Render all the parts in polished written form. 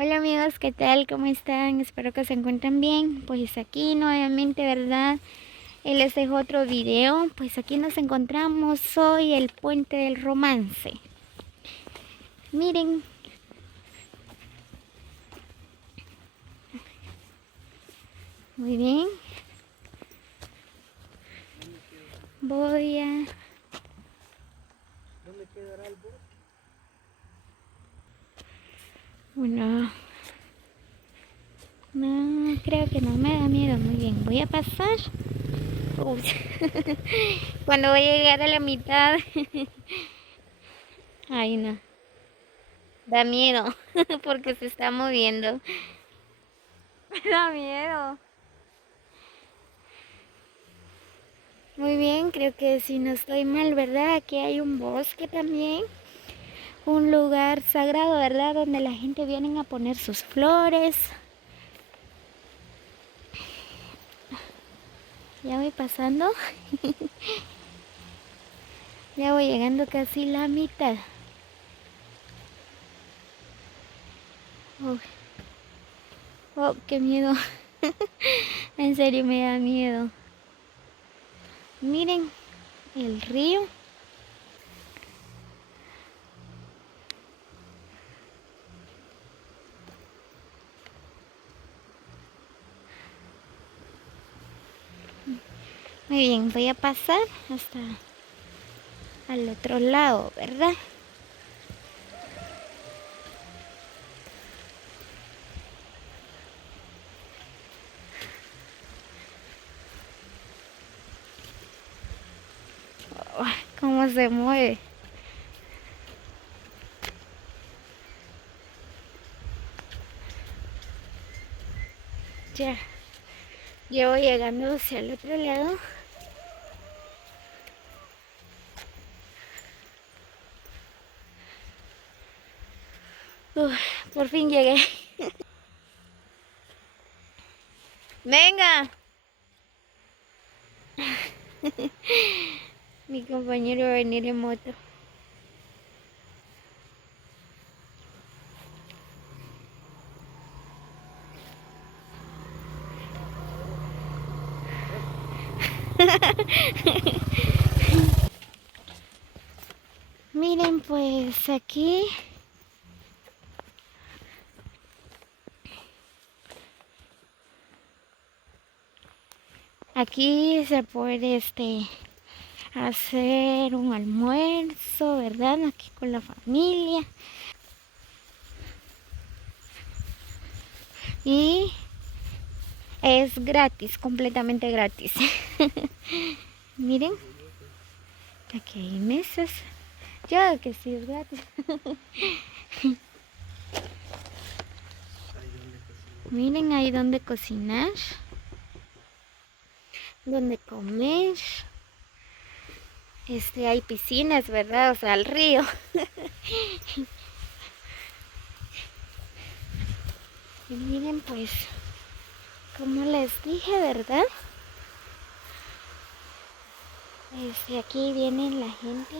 Hola amigos, ¿qué tal? ¿Cómo están? Espero que se encuentren bien. Pues aquí nuevamente, ¿verdad? Les dejo otro video. Pues aquí nos encontramos hoy el Puente del Romance. Miren, muy bien. Voy a... ¿Dónde quedará el bosque? Bueno, no, creo que no me da miedo. Muy bien, voy a pasar. Uy. Cuando voy a llegar a la mitad. Ay, no. Da miedo porque se está moviendo. Me da miedo. Muy bien, creo que si no estoy mal, ¿verdad? Aquí hay un bosque también, un lugar sagrado, ¿verdad? Donde la gente viene a poner sus flores. Ya voy pasando, ya voy llegando casi la mitad. Oh, oh, qué miedo. En serio me da miedo. Miren el río. Muy bien, voy a pasar hasta al otro lado, ¿verdad? Oh, cómo se mueve. Ya, llevo llegando hacia el otro lado. Uf, por fin llegué. Venga. Mi compañero va a venir en moto. Miren, pues aquí se puede hacer un almuerzo, ¿verdad? Aquí con la familia. Y es gratis, completamente gratis. Miren, aquí hay mesas. Ya que sí es gratis. Hay donde cocinar. Miren, hay donde cocinar, donde comer. Hay piscinas, ¿verdad? O sea, el río. Y miren, pues, como les dije, ¿verdad? Aquí viene la gente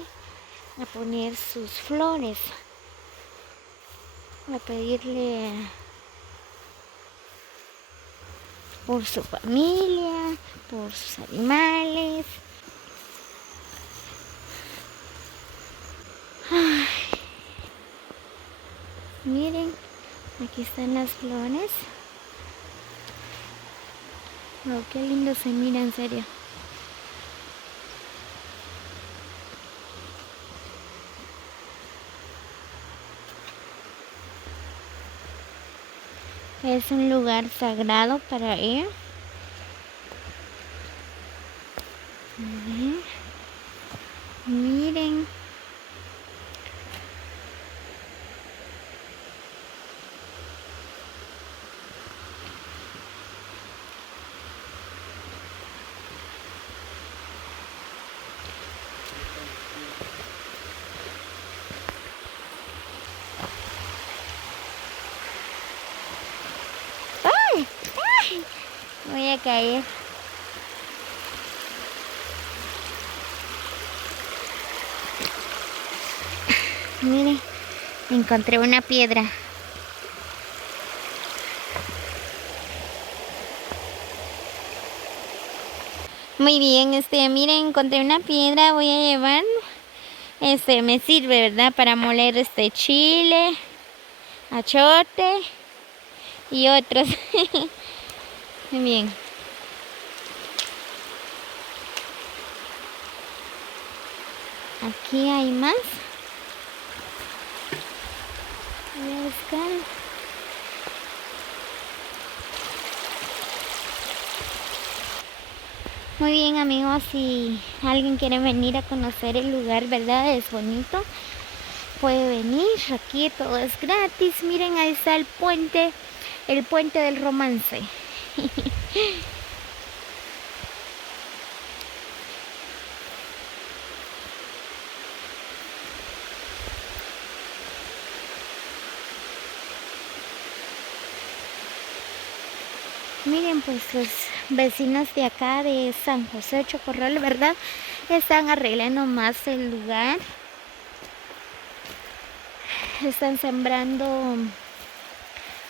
a poner sus flores, a pedirle por su familia, por sus animales. Ay, miren, aquí están las flores. Oh, qué lindo se mira, en serio. Es un lugar sagrado para ir. A ver, miren. ¡Ay! ¡Ay! Voy a caer. Miren, encontré una piedra. Muy bien, miren, encontré una piedra, voy a llevar, me sirve, ¿verdad? Para moler chile, achote y otros. Muy bien. Aquí hay más. Voy a buscar. Muy bien, amigos, si alguien quiere venir a conocer el lugar, ¿verdad? Es bonito. Puede venir, aquí todo es gratis. Miren, ahí está el puente del Romance. Miren, pues los vecinos de acá de San José Chocorral, ¿verdad? Están arreglando más el lugar. Están sembrando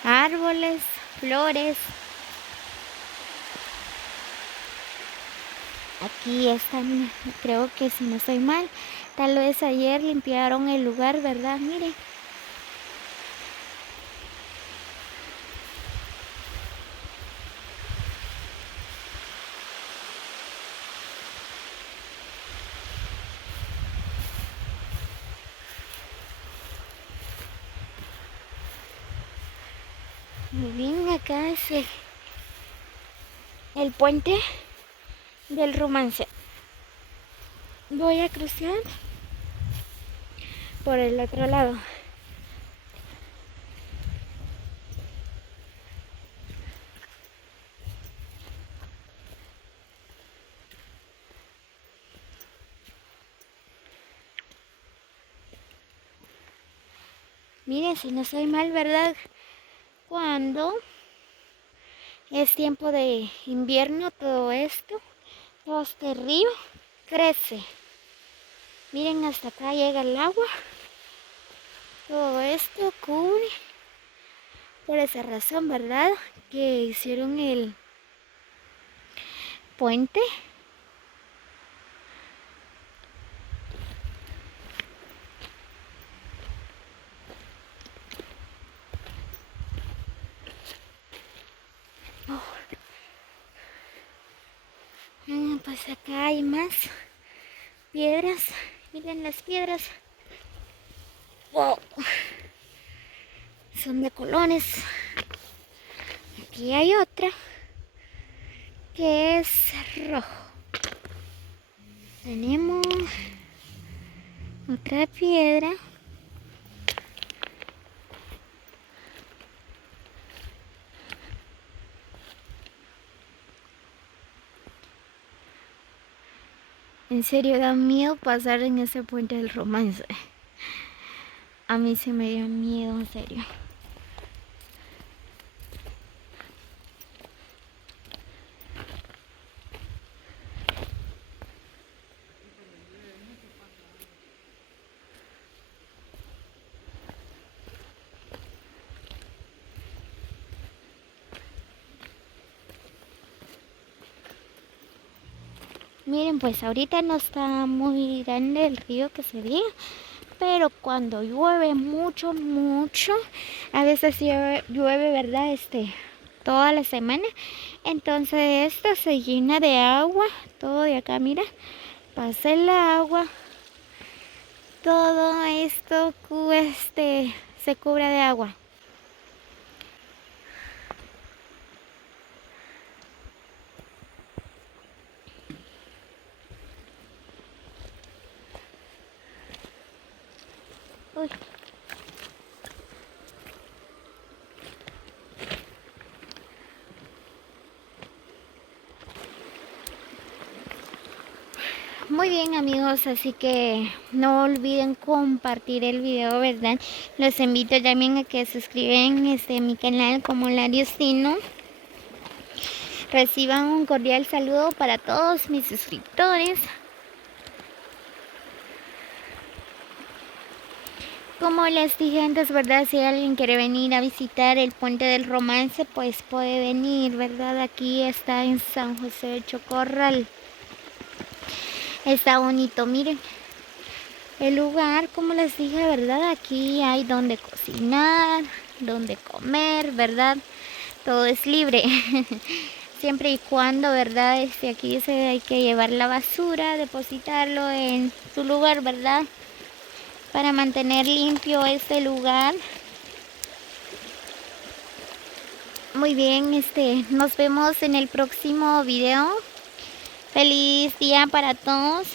árboles, flores. Aquí están, creo que si no estoy mal, tal vez ayer limpiaron el lugar, ¿verdad? Miren. Muy bien, acá es el puente del Romance. Voy a cruzar por el otro lado. Miren, si no soy mal, ¿verdad? Cuando es tiempo de invierno, todo este río crece. Miren, hasta acá llega el agua. Todo esto cubre. Por esa razón, ¿verdad? Que hicieron el puente. Pues acá hay más piedras. Miren las piedras. Wow. Son de colores. Aquí hay otra que es rojo. Tenemos otra piedra. En serio, da miedo pasar en ese puente del Romance. A mí se me dio miedo, en serio. Miren, pues ahorita no está muy grande el río que se ve, pero cuando llueve mucho, a veces llueve, ¿verdad? Toda la semana. Entonces esto se llena de agua, todo de acá, mira, pasa el agua, todo esto se cubre de agua. Uy. Muy bien, amigos, así que no olviden compartir el video, ¿verdad? Los invito también a que se suscriban a mi canal como Lariostino. Reciban un cordial saludo para todos mis suscriptores. Como les dije antes, ¿verdad? Si alguien quiere venir a visitar el Puente del Romance, pues puede venir, ¿verdad? Aquí está en San José de Chocorral. Está bonito, miren. El lugar, como les dije, ¿verdad? Aquí hay donde cocinar, donde comer, ¿verdad? Todo es libre. Siempre y cuando, ¿verdad? Aquí dice hay que llevar la basura, depositarlo en su lugar, ¿verdad? Para mantener limpio este lugar. Muy bien, nos vemos en el próximo video. Feliz día para todos.